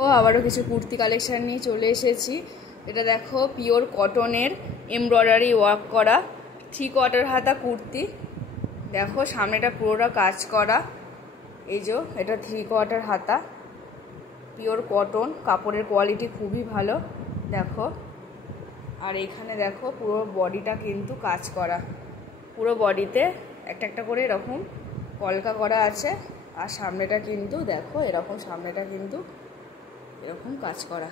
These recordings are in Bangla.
ও আবারও কিছু কুর্তি কালেকশন নিয়ে চলে এসেছি। এটা দেখো পিওর কটনের এমব্রয়ডারি ওয়ার্ক করা 3/4 হাতা কুর্তি। দেখো সামনেটা পুরোটা কাজ করা। এই যে এটা 3/4 হাতা পিওর কটন, কাপড়ের কোয়ালিটি খুবই ভালো। দেখো আর এখানে দেখো পুরো বডিটা কিন্তু কাজ করা, পুরো বডিতে একটা একটা করে এরকম কলকা করা আছে। আর সামনেটা কিন্তু দেখো এরকম, সামনেটা কিন্তু এরকম কাজ করা।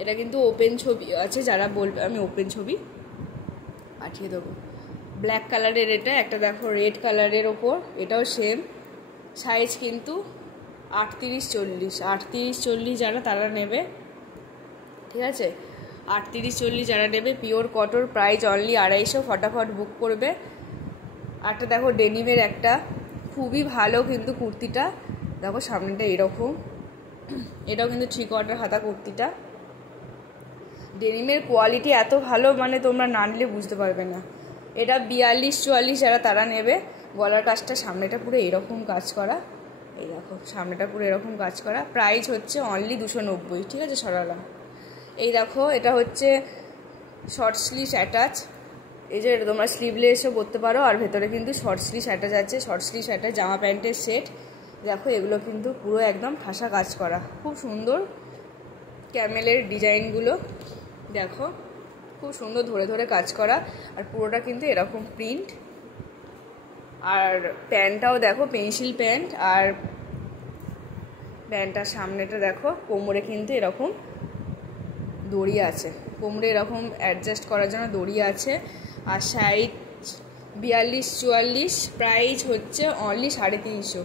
এটা কিন্তু ওপেন ছবি আছে, যারা বলবে আমি ওপেন ছবি পাঠিয়ে দেবো। ব্ল্যাক কালারের এটা একটা দেখো, রেড কালারের ওপর এটাও সেম সাইজ কিন্তু 38-40 যারা তারা নেবে, ঠিক আছে। 38-40 যারা নেবে পিওর কটন, প্রাইস অনলি 250, ফটাফট বুক করবে। আরটা দেখো ডেনিমের একটা খুবই ভালো কিন্তু কুর্তিটা, দেখো সামনেটা এরকম, এটাও কিন্তু 3/4 হাতা কুর্তিটা। ডেনিমের কোয়ালিটি এত ভালো, মানে তোমরা না নিলে বুঝতে পারবে না। এটা 42-44 যারা তারা নেবে। গলার কাজটা সামনেটা পুরো এরকম কাজ করা, এই দেখো সামনেটা পুরো এরকম কাজ করা। প্রাইস হচ্ছে অনলি 290, ঠিক আছে সরালাম। এই দেখো এটা হচ্ছে শর্ট স্লিভ অ্যাটাচ, এই যে এটা তোমরা স্লিভলেসও পরতে পারো, আর ভেতরে কিন্তু শর্ট স্লিভ অ্যাটাচ আছে। শর্ট স্লিভ অ্যাটাচ জামা প্যান্টের সেট। দেখো এগুলো কিন্তু পুরো একদম ঠাসা কাজ করা, খুব সুন্দর ক্যামেলের ডিজাইনগুলো দেখো, খুব সুন্দর ধরে ধরে কাজ করা। আর পুরোটা কিন্তু এরকম প্রিন্ট। আর প্যান্টটাও দেখো পেন্সিল প্যান্ট, আর প্যান্টটার সামনেটা দেখো কোমরে কিন্তু এরকম দড়ি আছে, কোমরে এরকম অ্যাডজাস্ট করার জন্য দড়ি আছে। আর সাইজ 42-44, প্রাইস হচ্ছে অনলি 350।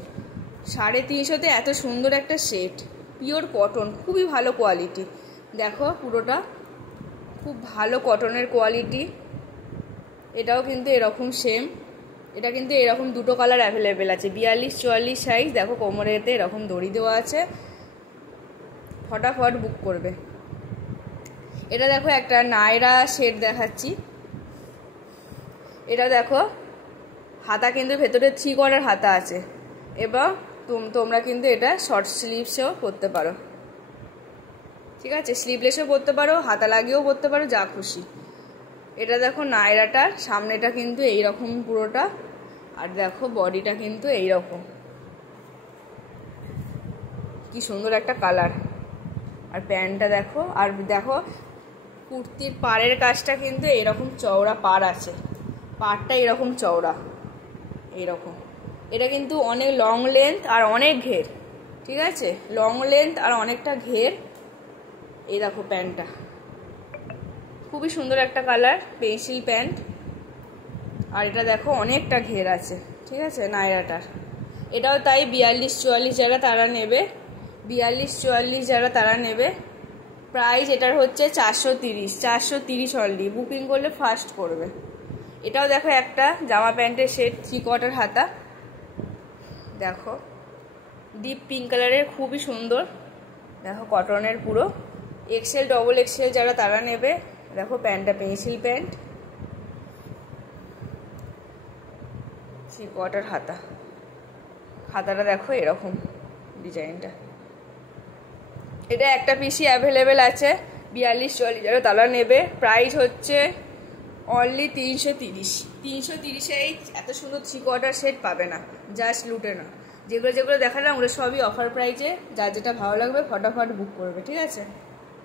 350-তে এত সুন্দর একটা সেট, পিওর কটন, খুবই ভালো কোয়ালিটি। দেখো পুরোটা খুব ভালো কটনের কোয়ালিটি। এটাও কিন্তু এরকম সেম, এটা কিন্তু এরকম দুটো কালার অ্যাভেলেবেল আছে, 42-44 সাইজ। দেখো কোমরেতে এরকম দড়ি দেওয়া আছে, ফটাফট বুক করবে। এটা দেখো একটা নায়রা সেট দেখাচ্ছি। এটা দেখো হাতা কিন্তু ভেতরে 3/4 হাতা আছে, এবং তোমরা কিন্তু এটা শর্ট স্লিভসেও পরতে পারো, ঠিক আছে। স্লিভলেসও পরতে পারো, হাতা লাগিয়েও পরতে পারো, যা খুশি। এটা দেখো নায়রাটার সামনেটা কিন্তু এইরকম পুরোটা, আর দেখো বডিটা কিন্তু এইরকম, কি সুন্দর একটা কালার। আর প্যান্টটা দেখো, আর দেখো কুর্তির পাড়ের কাজটা কিন্তু এরকম চওড়া পাড় আছে, পাড়টা এরকম চওড়া এইরকম। এটা কিন্তু অনেক লং লেন্থ আর অনেক ঘের, ঠিক আছে, লং লেন্থ আর অনেকটা ঘের। এই দেখো প্যান্টটা খুবই সুন্দর একটা কালার, পেন্সিল প্যান্ট। আর এটা দেখো অনেকটা ঘের আছে, ঠিক আছে নায়রাটার। এটাও তাই 42-44 যারা তারা নেবে, 42-44 যারা তারা নেবে। প্রাইস এটার হচ্ছে 430 অনলি, বুকিং করলে ফার্স্ট করবে। এটাও দেখো একটা জামা প্যান্টের সেট, 3/4 হাতা। দেখো ডিপ পিঙ্ক কালারের, খুবই সুন্দর। দেখো কটনের পুরো, XL XXL যারা তারা নেবে। দেখো প্যান্টটা পেন্সিল প্যান্ট, 3/4 হাতা। হাতাটা দেখো এরকম ডিজাইনটা। এটা একটা পিসি অ্যাভেলেবেল আছে, 42-44 যারা তারা নেবে। প্রাইস হচ্ছে অনলি 330। এই এত সুন্দর 3/4 সেট পাবে না, জাস্ট লুটে না। যেগুলো যেগুলো দেখালাম ওগুলো সবই অফার প্রাইজে, যার যেটা ভালো লাগবে ফটাফট বুক করবে, ঠিক আছে।